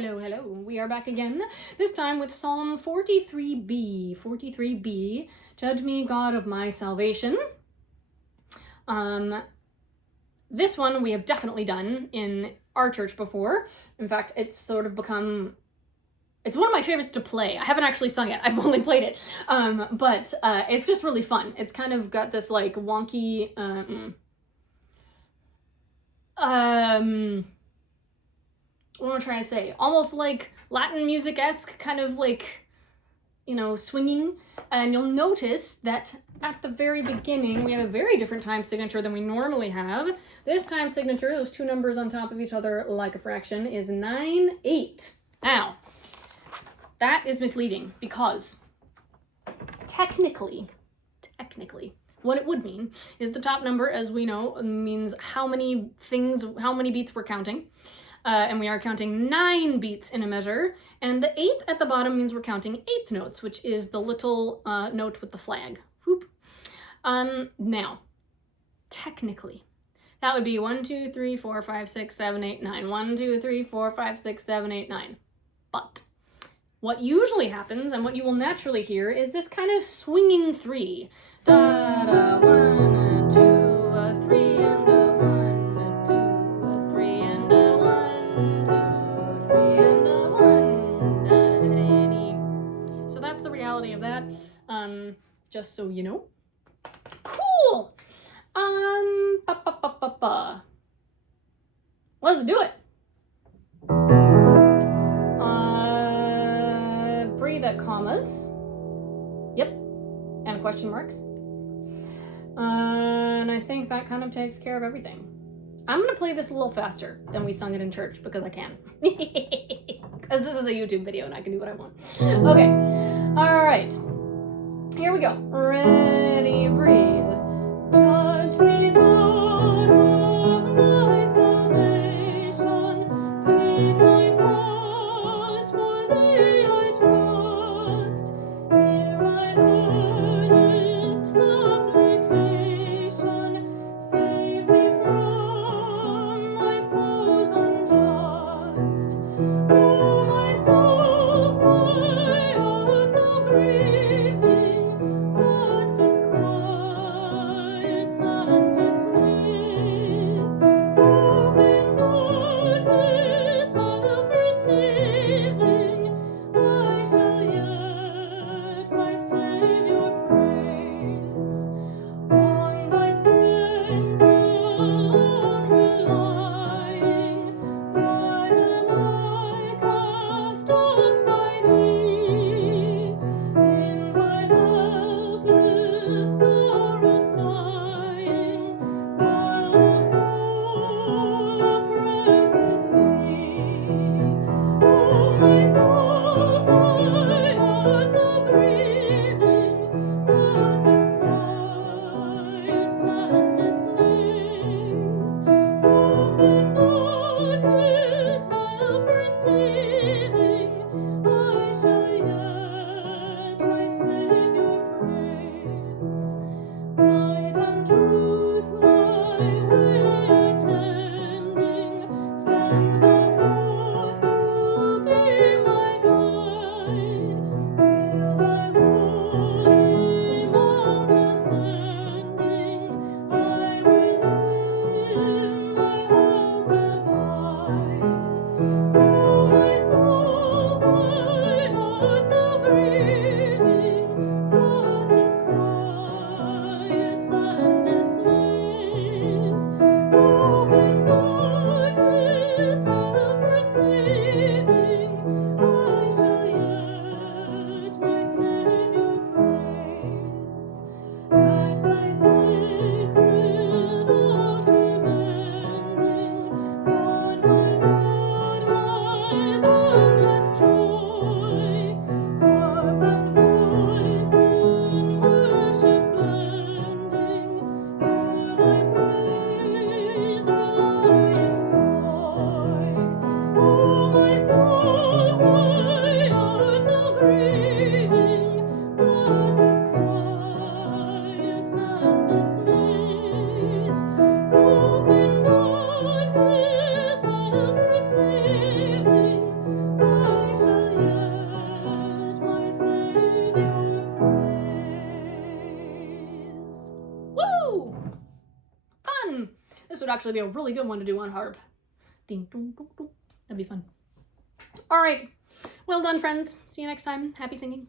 Hello, hello. We are back again, this time with Psalm 43b. 43b, Judge me, God of my salvation. This one we have definitely done in our church before. In fact, it's sort of become... It's one of my favorites to play. I haven't actually sung it. I've only played it. But it's just really fun. It's kind of got this, like, wonky... what am I trying to say? Almost like Latin music-esque, kind of like, you know, swinging. And you'll notice that at the very beginning, we have a very different time signature than we normally have. This time signature, those two numbers on top of each other like a fraction, is 9/8. Now, that is misleading because technically, what it would mean is the top number, as we know, means how many beats we're counting. And we are counting 9 beats in a measure, and the 8 at the bottom means we're counting eighth notes, which is the little note with the flag. Whoop. Now, technically, that would be 1, 2, 3, 4, 5, 6, 7, 8, 9. 1, 2, 3, 4, 5, 6, 7, 8, 9. But what usually happens, and what you will naturally hear, is this kind of swinging 3. Da, da, 1, 2, 3, and a 1, 2, 3, and a 1, 2, 3, and a 1, da, da, da. So that's the reality of that, just so you know. Cool! Let's do it! Breathe at commas. Yep. And question marks. And I think that kind of takes care of everything. I'm going to play this a little faster than we sung it in church because I can. Because this is a YouTube video and I can do what I want. Okay. All right. Here we go. Ready, breathe. Judge me, God of my salvation. Plead my cause, for thee I trust. Hear my earnest supplication. Save me from my foes unjust. O my soul, why art thou grieving? What disquiets and dismays? Open, God, his heaven This would actually be a really good one to do on harp. Ding, dong, dong, dong. That'd be fun. All right. Well done, friends. See you next time. Happy singing.